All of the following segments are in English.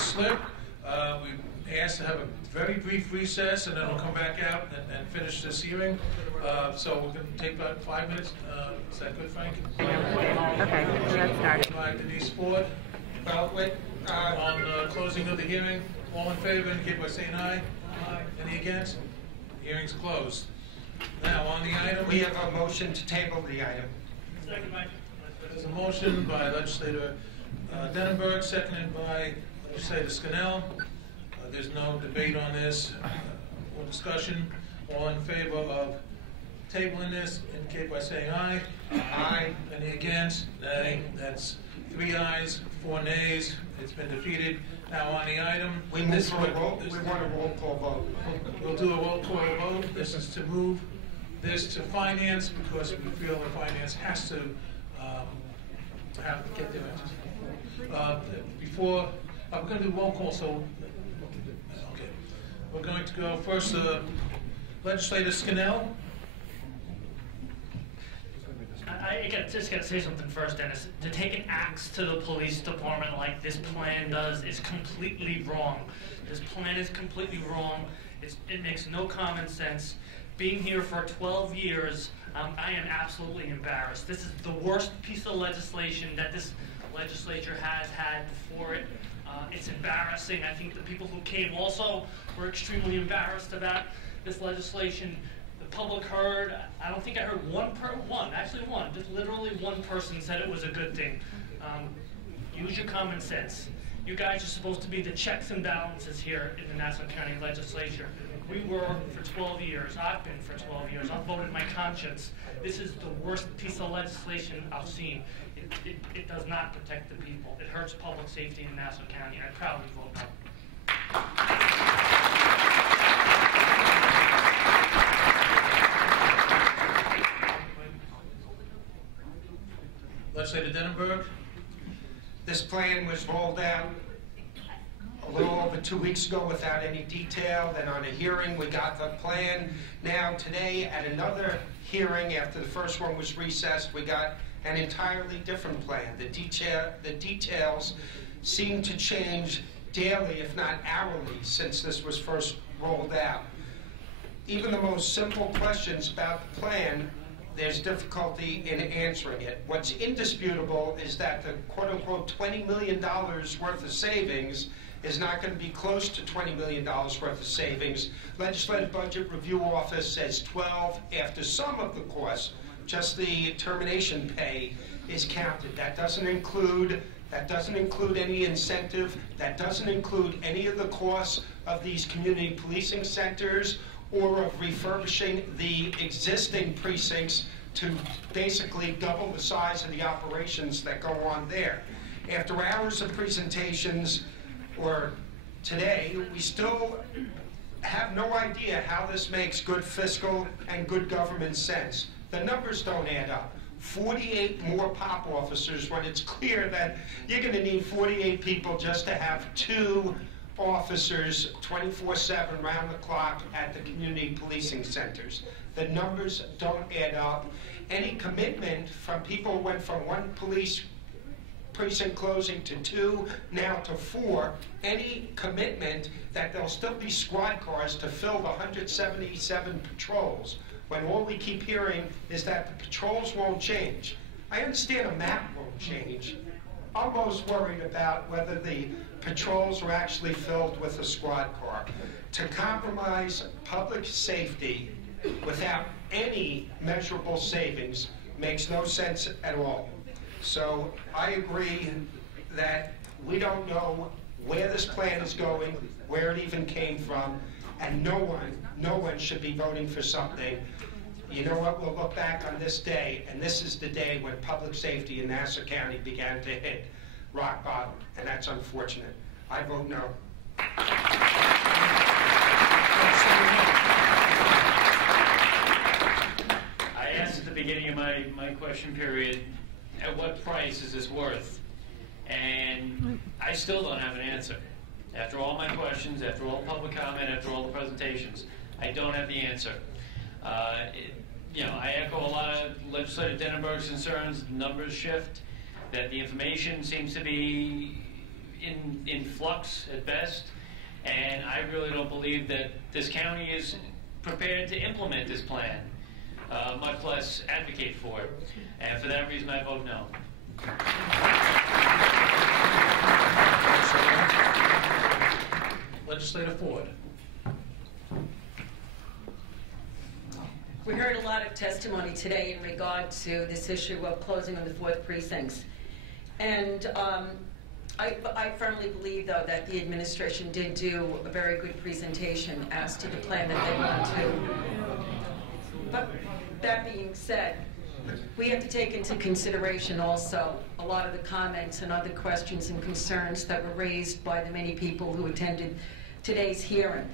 slip. We asked to have a very brief recess, and then we'll come back out and finish this hearing. So we're going to take about 5 minutes. Is that good, Frank? Okay, let's start. By Denise Ford. On closing of the hearing, all in favor indicate by saying aye. Aye. Any against? Hearing's closed. Now on the item, we have a motion to table the item. Second, Mike. There's a motion by Legislator Denenberg, seconded by Legislator Scannell. There's no debate on this or discussion. All in favor of tabling this indicate by saying aye. Aye. Any against? Nay. That's 3 ayes, 4 nays. It's been defeated. Now on the item, we want a roll call vote. We'll do a roll call vote. This is to move this to finance because we feel that finance has to get their answers. Before I'm going to do roll call, so okay, we're going to go first. Legislator Scannell. I just got to say something first, Dennis. To take an axe to the police department like this plan does is completely wrong. This plan is completely wrong. It makes no common sense. Being here for 12 years, I am absolutely embarrassed. This is the worst piece of legislation that this legislature has had before it. It's embarrassing. I think the people who came also were extremely embarrassed about this legislation. The public heard, I don't think I heard one, just literally one person said it was a good thing. Use your common sense. You guys are supposed to be the checks and balances here in the Nassau County Legislature. We were for 12 years. I've been for 12 years. I've voted my conscience. This is the worst piece of legislation I've seen. It does not protect the people. It hurts public safety in Nassau County. I proudly vote no. Legislator Denenberg. This plan was rolled out a little over 2 weeks ago without any detail. Then on a hearing, we got the plan. Now today, at another hearing, after the first one was recessed, we got an entirely different plan. The details seem to change daily, if not hourly, since this was first rolled out. Even the most simple questions about the plan, there's difficulty in answering it. What's indisputable is that the quote-unquote $20 million worth of savings is not going to be close to $20 million worth of savings. Legislative Budget Review Office says 12 after some of the costs. Just the termination pay is counted. That doesn't include any incentive. That doesn't include any of the costs of these community policing centers or of refurbishing the existing precincts to basically double the size of the operations that go on there. After hours of presentations, or today, we still have no idea how this makes good fiscal and good government sense. The numbers don't add up. 48 more POP officers when it's clear that you're going to need 48 people just to have 2 officers 24/7 round the clock at the community policing centers. The numbers don't add up. Any commitment from people who went from 1 police precinct closing to 2, now to 4, any commitment that there'll still be squad cars to fill the 177 patrols, when all we keep hearing is that the patrols won't change. I understand a map won't change. I'm most worried about whether the patrols are actually filled with a squad car. To compromise public safety without any measurable savings makes no sense at all. So I agree that we don't know where this plan is going, where it even came from, and no one should be voting for something. You know what? We'll look back on this day, and this is the day when public safety in Nassau County began to hit rock bottom, and that's unfortunate. I vote no. I asked at the beginning of my question period, at what price is this worth? And I still don't have an answer. After all my questions, after all the public comment, after all the presentations, I don't have the answer. I echo a lot of Legislator Denenberg's concerns. Numbers shift, that the information seems to be in flux at best, and I really don't believe that this county is prepared to implement this plan, much less advocate for it. And for that reason, I vote no. Legislator Ford. We heard a lot of testimony today in regard to this issue of closing of the 4th precincts. And I firmly believe, though, that the administration did do a very good presentation as to the plan that they want to. But that being said, we have to take into consideration also a lot of the comments and other questions and concerns that were raised by the many people who attended today's hearing.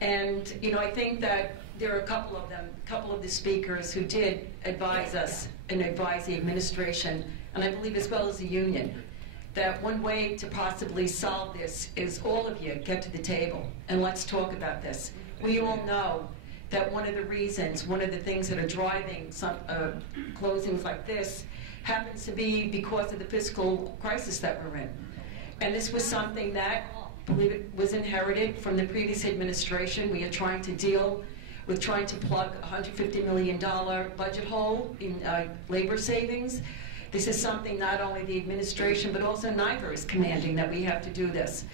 And, you know, I think that there are a couple of the speakers who did advise us and advise the administration, and I believe as well as the union, that one way to possibly solve this is all of you get to the table and let's talk about this. We all know that one of the things that are driving some closings like this happens to be because of the fiscal crisis that we're in. And this was something that, I believe it was inherited from the previous administration. We are trying to deal with trying to plug a $150 million budget hole in labor savings. This is something not only the administration, but also NIFR is commanding that we have to do this.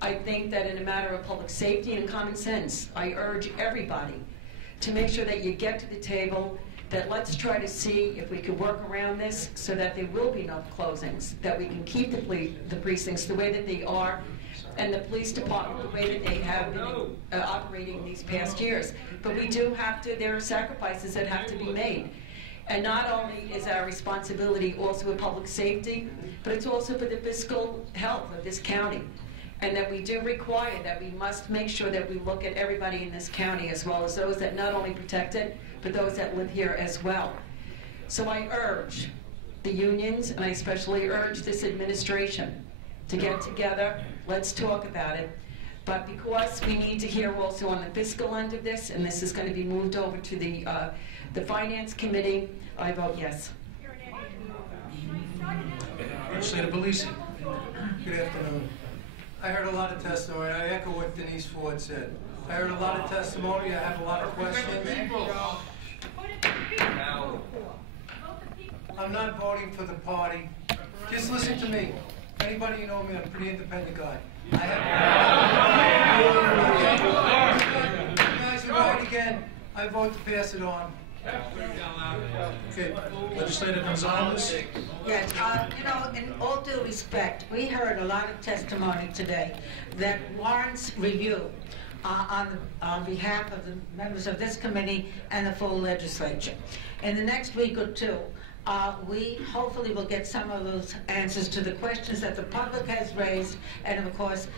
I think that in a matter of public safety and common sense, I urge everybody to make sure that you get to the table, that let's try to see if we can work around this so that there will be no closings, that we can keep the precincts the way that they are, and the police department the way that they have been operating these past years. But we do have to, there are sacrifices that have to be made. And not only is our responsibility also with public safety, but it's also for the fiscal health of this county. And that we do require that we must make sure that we look at everybody in this county as well as those that not only protect it, but those that live here as well. So I urge the unions, and I especially urge this administration to get together, let's talk about it. But because we need to hear also on the fiscal end of this, and this is going to be moved over to the Finance Committee, I vote yes. Legislator Belisi. Good afternoon. I heard a lot of testimony. I echo what Denise Ford said. I heard a lot of testimony. I have a lot of questions. I'm not voting for the party. Just listen to me. Anybody you know me, I'm a pretty independent guy. I have. You guys are right again. I vote to pass it on. Okay. Legislator Gonzalez. Yes, you know, in all due respect, we heard a lot of testimony today that warrants review on behalf of the members of this committee and the full legislature. In the next week or two, we hopefully will get some of those answers to the questions that the public has raised, and of course,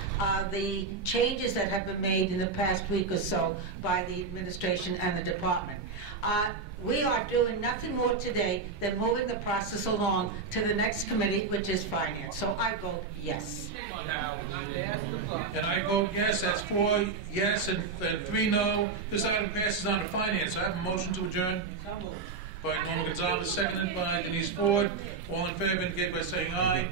the changes that have been made in the past week or so by the administration and the department. We are doing nothing more today than moving the process along to the next committee, which is Finance. So I vote yes. And I vote yes. That's 4 yes and 3 no. This item passes on to Finance. I have a motion to adjourn by Norma Gonzalez, seconded by Denise Ford. All in favor indicate by saying aye.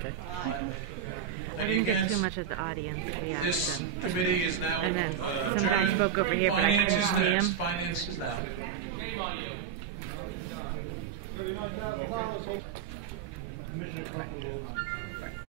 I didn't get too much of the audience reaction. This committee is now And then some guy spoke over here, but I couldn't see him. Finance is now. Commissioner